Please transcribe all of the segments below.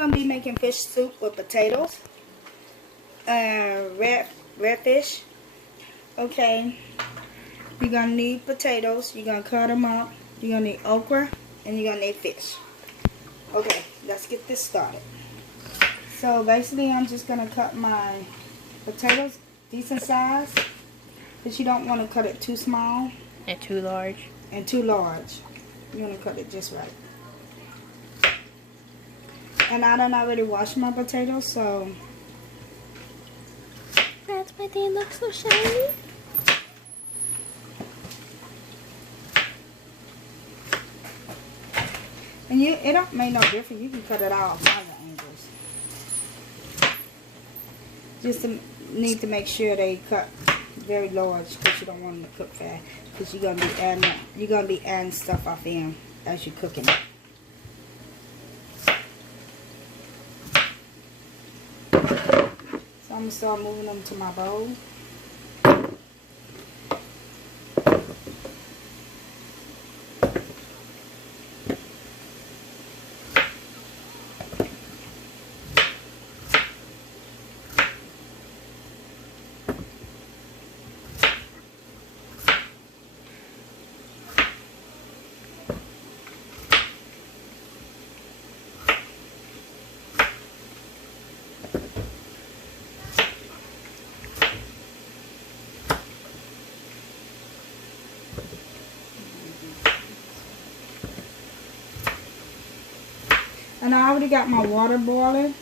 going to be making fish soup with potatoes and redfish. Okay, you're going to need potatoes. You're going to cut them up. You're going to need okra. And you're going to need fish. Okay, let's get this started. So basically I'm just going to cut my potatoes decent size. But you don't want to cut it too small. And too large. And too large. You want to cut it just right. And I done already washed my potatoes, so that's why they look so shiny. And it don't make no difference. You can cut it out at other angles. Just need to make sure they cut very large, because you don't want them to cook fast. Because you're gonna be adding stuff off in as you're cooking it. So I'm gonna start moving them to my bowl. And I already got my water boiling.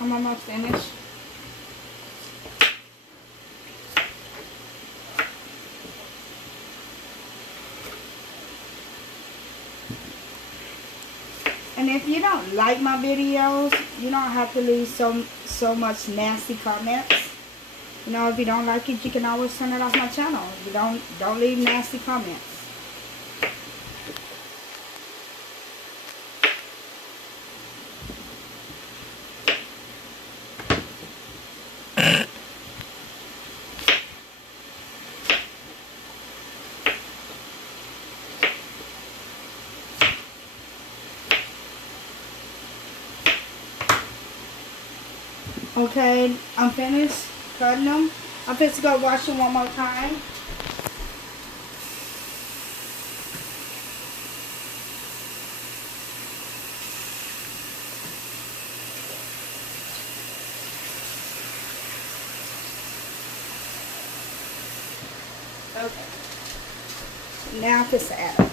I'm almost finished. And if you don't like my videos, you don't have to leave so much nasty comments. You know, if you don't like it, you can always turn it off my channel. You don't leave nasty comments. Okay, I'm finished cutting them. I'm going to go wash them one more time. Okay. Now I'm just add them.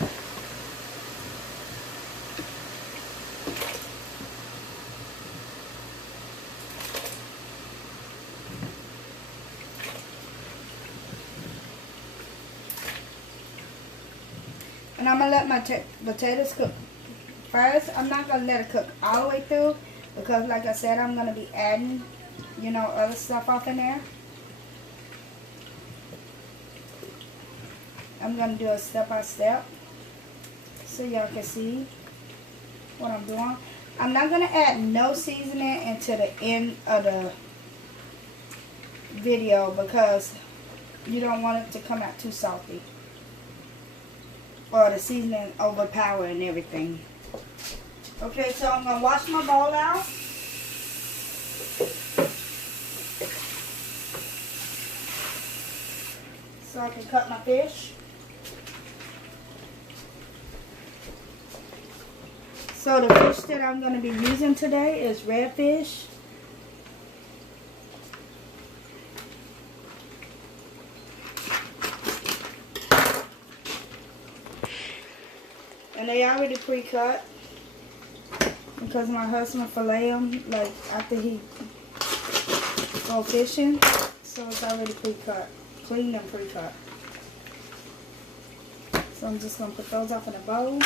And I'm going to let my potatoes cook first. I'm not going to let it cook all the way through, because like I said, I'm going to be adding, you know, other stuff off in there. I'm going to do it step by step so y'all can see what I'm doing. I'm not going to add no seasoning until the end of the video, because you don't want it to come out too salty, or the seasoning overpower and everything. Okay, so I'm going to wash my bowl out. So I can cut my fish. So the fish that I'm going to be using today is redfish. And they already pre-cut because my husband fillet them like after he go fishing. So it's already pre-cut. Clean and pre-cut. So I'm just going to put those up in a bowl.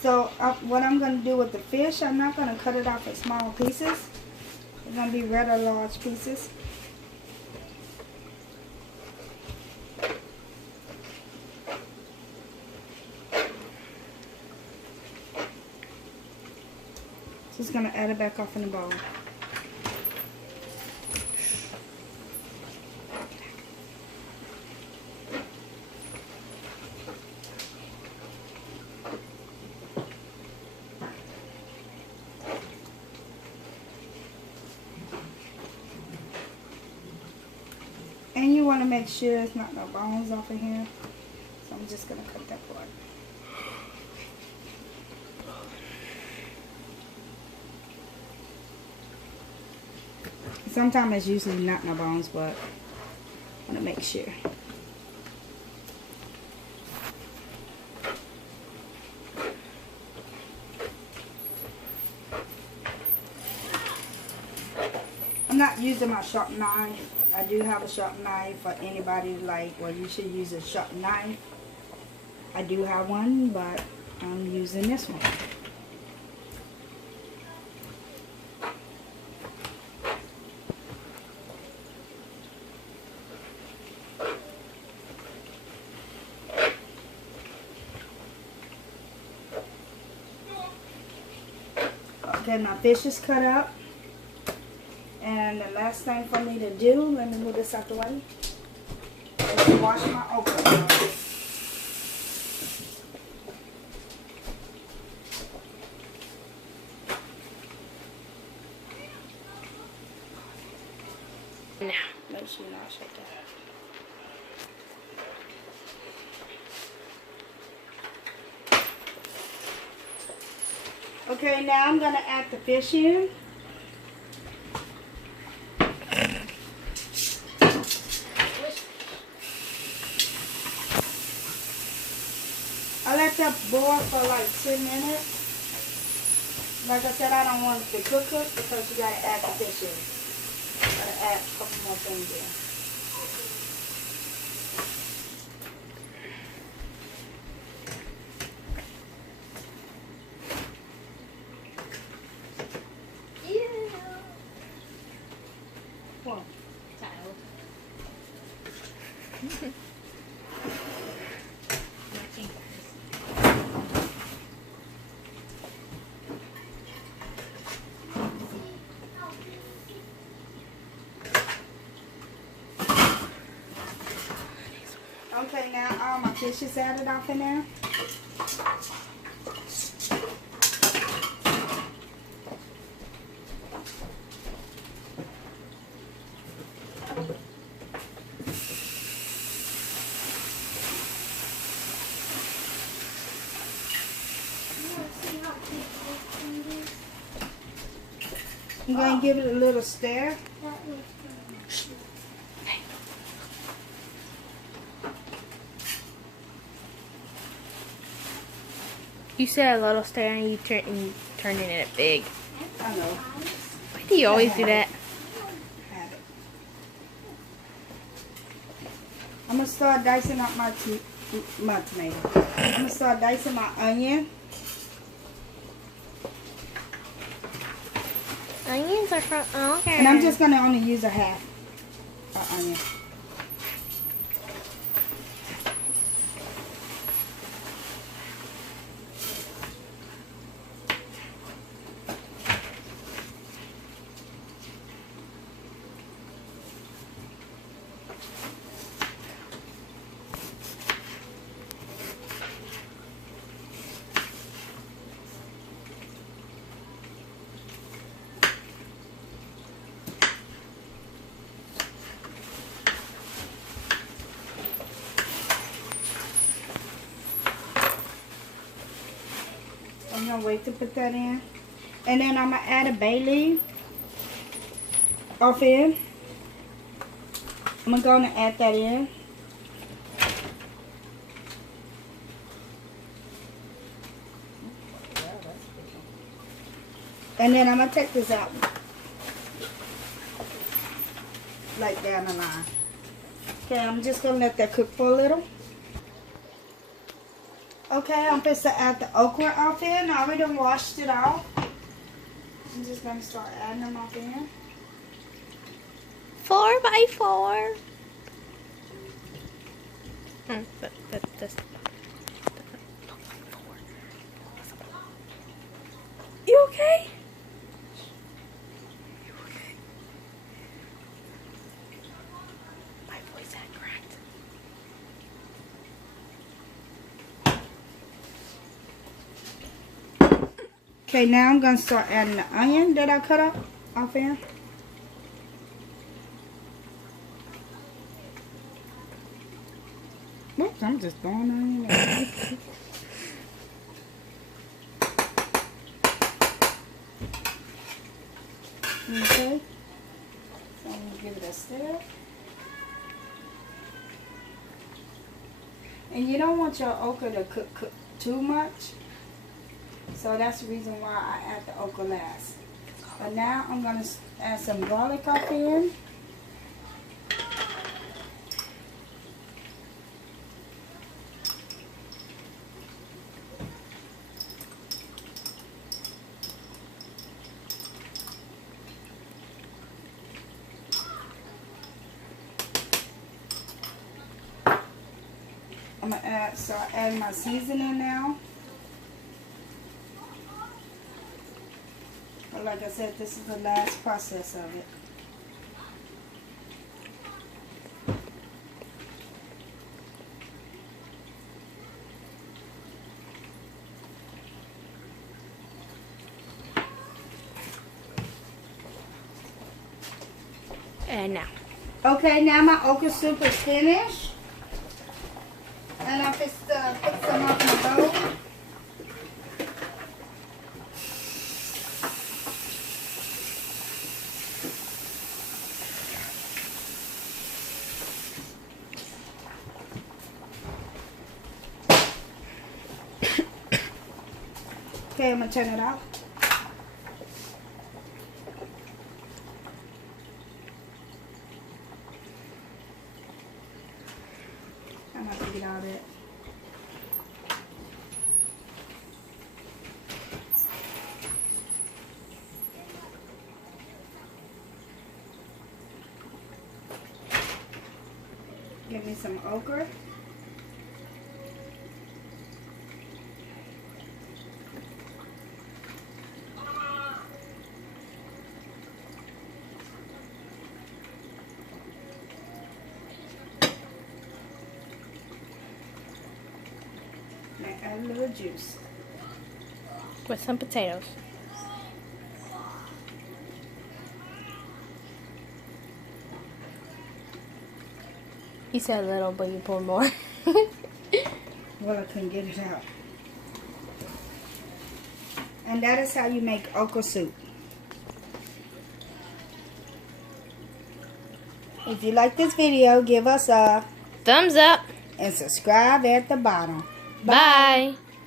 So what I'm going to do with the fish, I'm not going to cut it off in small pieces. It's going to be rather large pieces. Just going to add it back off in the bowl. And you want to make sure there's not no bones off of here. So I'm just going to cut that part. Sometimes it's usually not no bones, but I want to make sure. I'm not using my sharp knife. I do have a sharp knife for anybody like, well, you should use a sharp knife. I do have one, but I'm using this one. Okay, my fish is cut up. And the last thing for me to do, let me move this out the way, is wash my okra. No. Make sure you not shake that. Okay, now I'm going to add the fish in. I let that boil for like 10 minutes. Like I said, I don't want it to cook because you got to add the fish in. Got to add a couple more things in. What? Okay, now all my fish is added off in there. I'm going to give it a little stir. You said a little stir and you turning it big. I know. Why do you always do that? Have it. I'm going to start dicing up my tomato. I'm going to start dicing my onion. Onions are from, oh, okay. And I'm just going to only use a half onion. gonna wait to put that in. And then I'm gonna add a bay leaf off in. I'm gonna add that in. And then I'm gonna take this out. Like down the line. Okay, I'm just gonna let that cook for a little. Okay, I'm just to add the okra off in. I already washed it off. I'm just gonna start adding them off in. 4x4. That's you okay? You okay? My voice had cracked. Okay, now I'm gonna start adding the onion that I cut up off in. Whoops, I'm just throwing onion in. Okay, so I'm gonna give it a stir. And you don't want your okra to cook too much. So that's the reason why I add the okra last. But now I'm going to add some garlic up in. I'm going to start adding my seasoning now. But like I said, this is the last process of it. And now. Okay, now my okra soup is finished. And I just put some up in the bowl. Okay, I'm going to turn it off. I'm going to get out of it. Give me some okra. Add a little juice. With some potatoes. You said little, but you poured more. Well, I couldn't get it out. And that is how you make okra soup. If you like this video, give us a thumbs up and subscribe at the bottom. Bye.